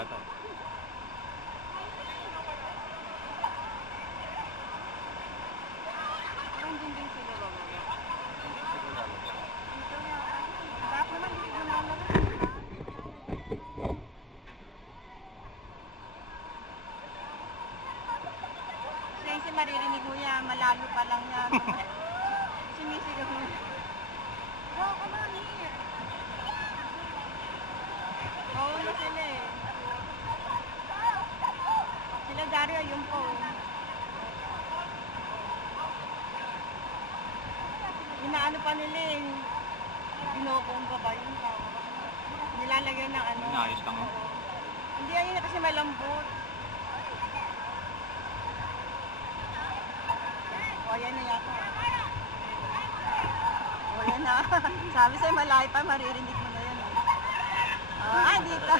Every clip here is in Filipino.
yata. Parang din sila bababa. Dapat naman hindi ko nalabas. Kasi maririnig mo yan, malayo pa lang yan. Sumisigaw mo. Wow, come on here. Oo na sila eh. Sila Dario, yung po. Inaano pa nila eh. Binobomba ba yun? Nilalagyan ng ano. Inaayos lang. Oo. Hindi yan yun kasi malambot. O, yan na yata. O, yan na. Sabi sa'yo, malayo pa, maririnig mo na yan. Dito.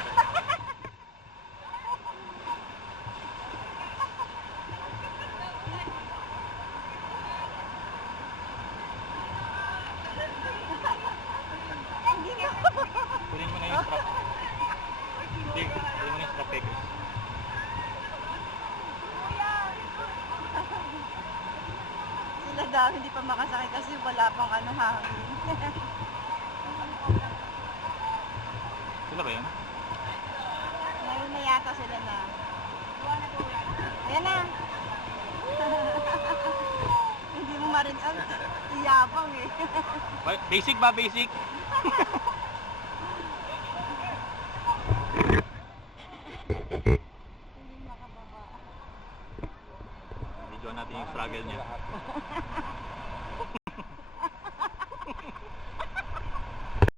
Hindi nga. Kunin mo na yung strap. Hindi, kunin mo na yung strap peggers. Sila daw, hindi pa makasakay kasi wala pang ano, hangin. Sila ba yun? Ngayon na yata sila na. Ayan na. Hindi mo marin. Iyabang eh. Basic ba? Basic?